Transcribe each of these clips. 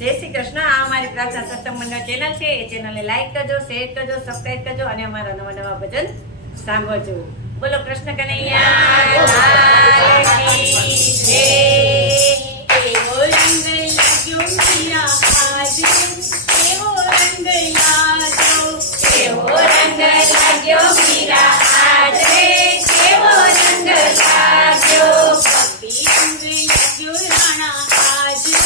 જય શ્રી કૃષ્ણ. આ અમારી પ્રાર્થના સત્સંગ મંડળ ચેનલ છે. એ ચેનલને લાઈક કરજો, શેર કરજો, સબસ્ક્રાઇબ કરજો અને અમારા નવા નવા ભજન સાંભળજો. બોલો કૃષ્ણ કનૈયા લાલ કી જય. એવો રંગ લાગ્યો મીરા આજે, એવો રંગ લાગ્યો, એવો રંગ લાગ્યો મીરા આજે, એવો રંગ લાગ્યો. પપી રંગ લાગ્યો રાણા આજે,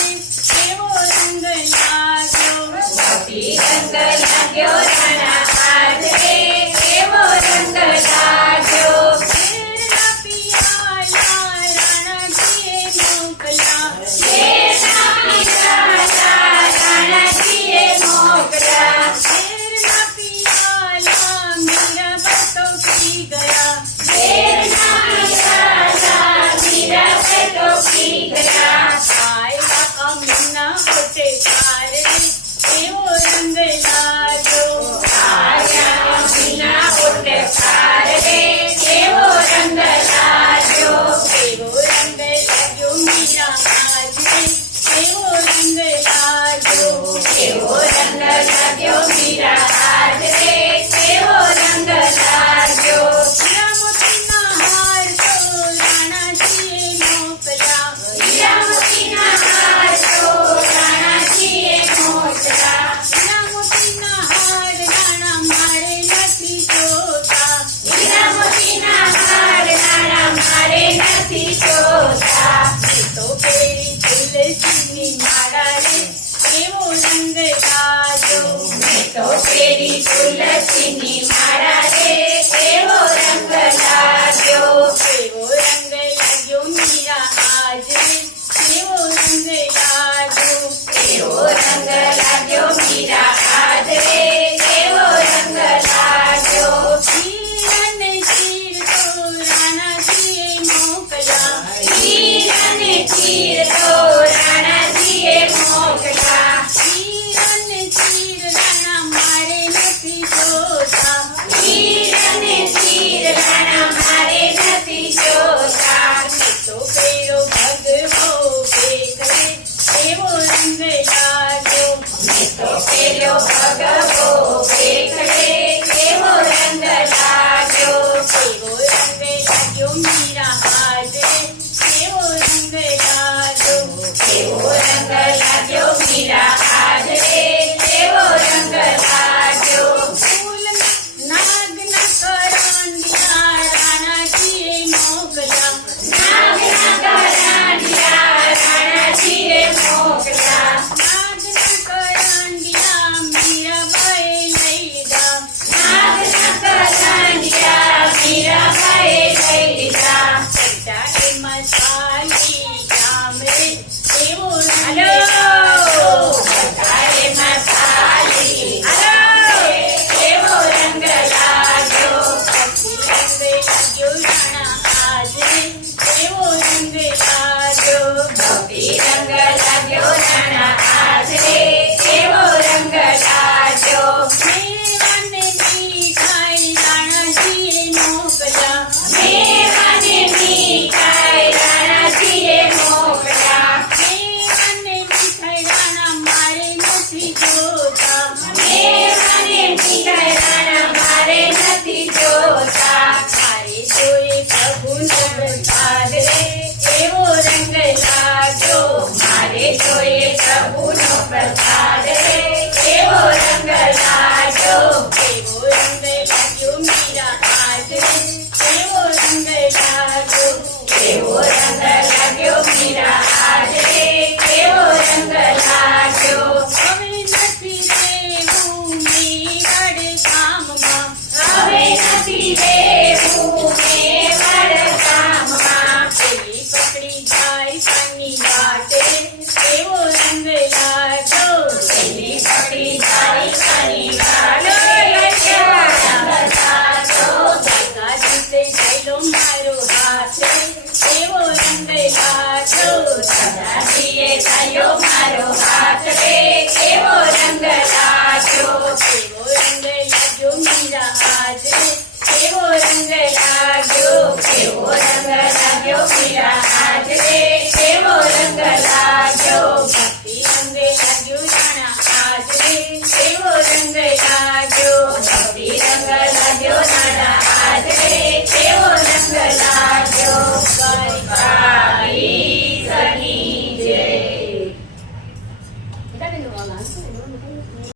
એવો રંગ લાગ્યો, પપી રંગ લાગ્યો રાણા આજે, એવો રંગ લાગ્યો. ઘેરના પિયાલા રાણાજીએ મોકલા, ઘેરના પિયાલા રાણાજીએ મોકલા, ઘેરના પિયાલા મીરાબાઈ તો પી ગયા, ઘેરના પિયાલા મીરાબાઈ તો પી ગયા. આયલા અમીના હોઠે તારે, એવો રંગ લાગ્યો, આયા અમીના ઓટે પારવે, એવો રંગ લાગ્યો. એવો રંગ લાગ્યો મીરા આજે, એવો રંગ લાગ્યો, એવો રંગ લાગ્યો મીરા આજે, એવો રંગ લાગ્યો. હીરામોતીના હાર તો રાણાજીએ મોકલા, હીરામોતીના હાર તો રાણાજીએ મોકલા, હીરામોતીના હાર રાણા મારે નથી જોતા, હીરામોતીના હાર રાણા મારે નથી જોતા. મેં તો પહેરી તુલસીની માળા રે, એવો રંગ લાગ્યો, મેં તો પેરી તુલસીની માળા રે, એવો રંગ લાગ્યો. એવો રંગ લાગ્યો મીરા આજે, એવો રંગ લાગ્યો, એવો રંગ લાગ્યો મીરા આજે, એવો રંગ લાગ્યો. હીરાને ચીર તો રાણાજીએ મોકલા, હીર અને ચીર તો રાણાજીએ મોકલા, હીરાને ચીર રાણા મારે નથી જોતા, હીર અને ચીર રાણા મારે નથી જોતા. મેં તો પેરો ભગવો ભેખરે, એવો રંગ લાગ્યો, મેં તો પેલો ભગવો ભેખડે, એવો રંગ લાગ્યો. એવો રંગ લાગ્યો મીરા આજે, એવો રંગ લાગ્યો, એવો રંગ લાગ્યો મીરા